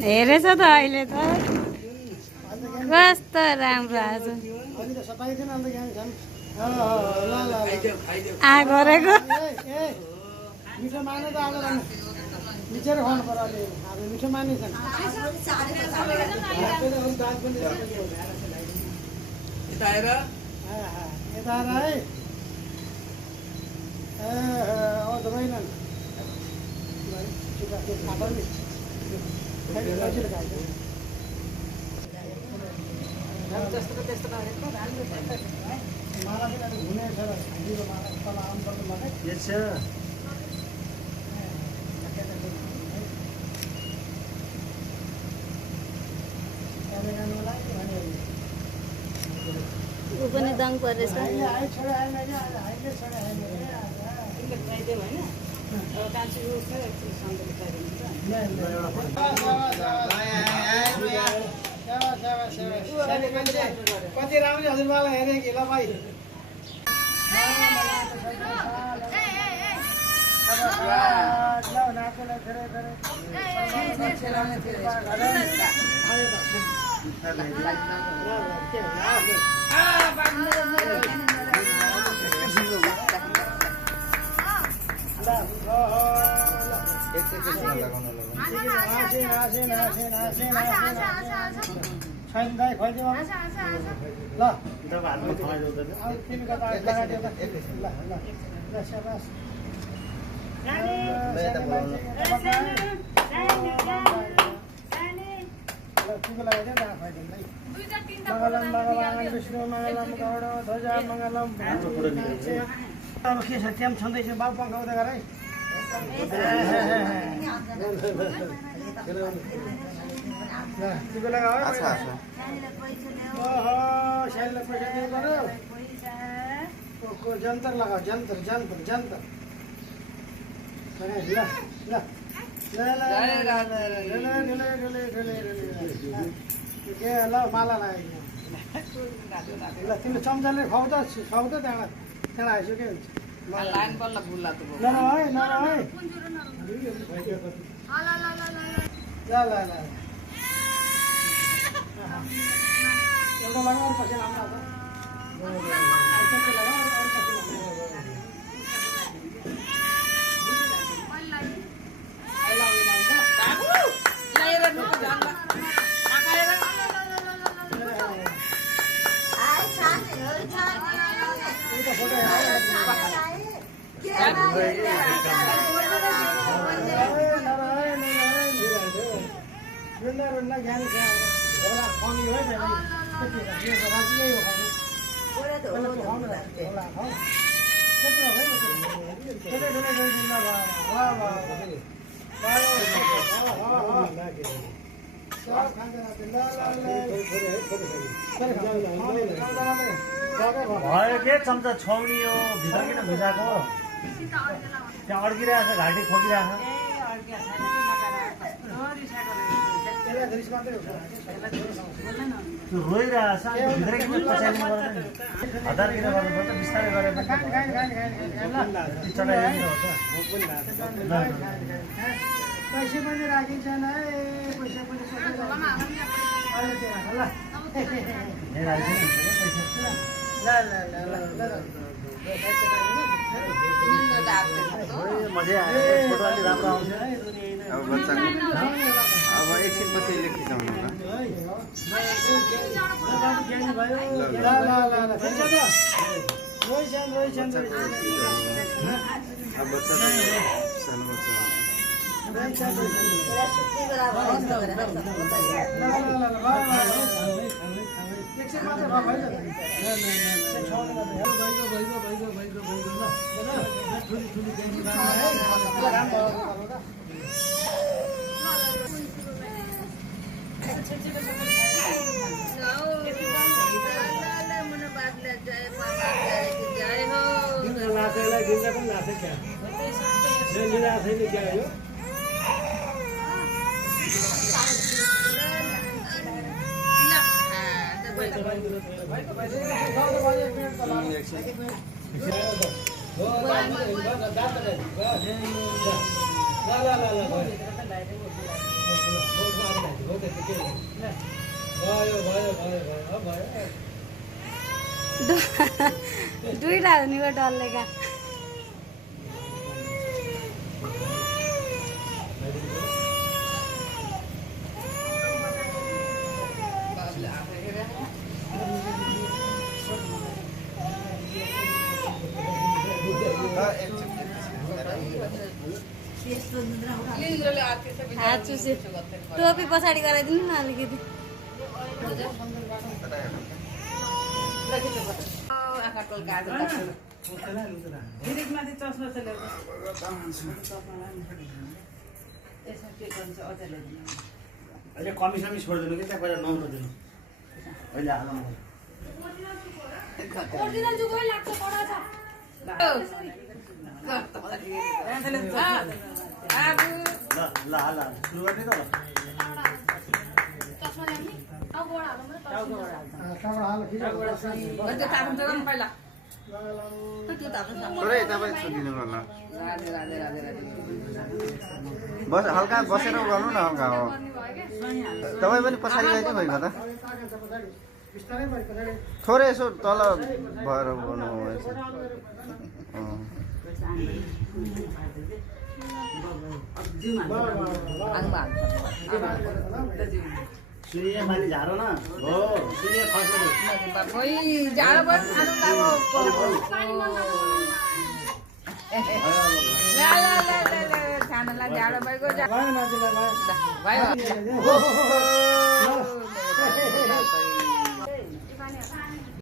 हेरेछ त अहिले त कस्तो राम्रो आज गरेको मिठो माने त आज मिठेर खुवाउनु पर्यो अलि अब मिठो माने छन् यता आएर है दबाई ऊ पनि दङ परेछ कति राम्रो हजुरबालाई हेरेँ कि ल भाइ छैन दाइ खुवाइदिउँ ल मङ्गलम भगवान् विष्णु मङ्गलम गौड ध्वजा मङ्गलम अब के छ त्यहाँ छँदैछ बाबु पङ्खाउँदै गर है जन्तर लगाओ जन्तर जन्तर जन्तर ल माला लगाइदिनु ल तिमीले चम्चाले खुवाउ त त्यहाँ आइसक्यो के हुन्छ नर है ल एउटा लगाऊ पछि भयो के चम्चा छाउनी हो भित्र किन भिजाएको त्यहाँ अड्किरहेको छ घाँटी खोकिरहेको त्यो रोइरहेछ भित्र किन पछाडि हतार किन गर्नुपर्छ बिस्तारै गरेर पैसा पनि राखिन्छन् है पैसा पनि मजा आयो फोटो अलि राम्रो आउँछ अब बच्चाको अब एकछिनपछि यसले खिचाउनु होला अब बच्चा सानो बच्चा एकछिनमा चाहिँ भइगयो दुईटा हुने भयो डल्लेका हात चुसे टोपी पछाडि गराइदिनु न अलिकति अहिले कमिसमी छोडिदिनु कि त्यहाँ पहिला नौलो दिनु अहिले हालौँ ल ल सुरु गर्ने त थोरै तपाईँ छुदिनु होला बस हल्का बसेर गर्नु न हल्का हो तपाईँ पनि पछाडि गइदिनु भइगयो त थोरै यसो तल भएर गर्नु सूर्य माथि झारो न हो सूर्य खस्नु जाडो भयो खानालाई जाडो भएको भयो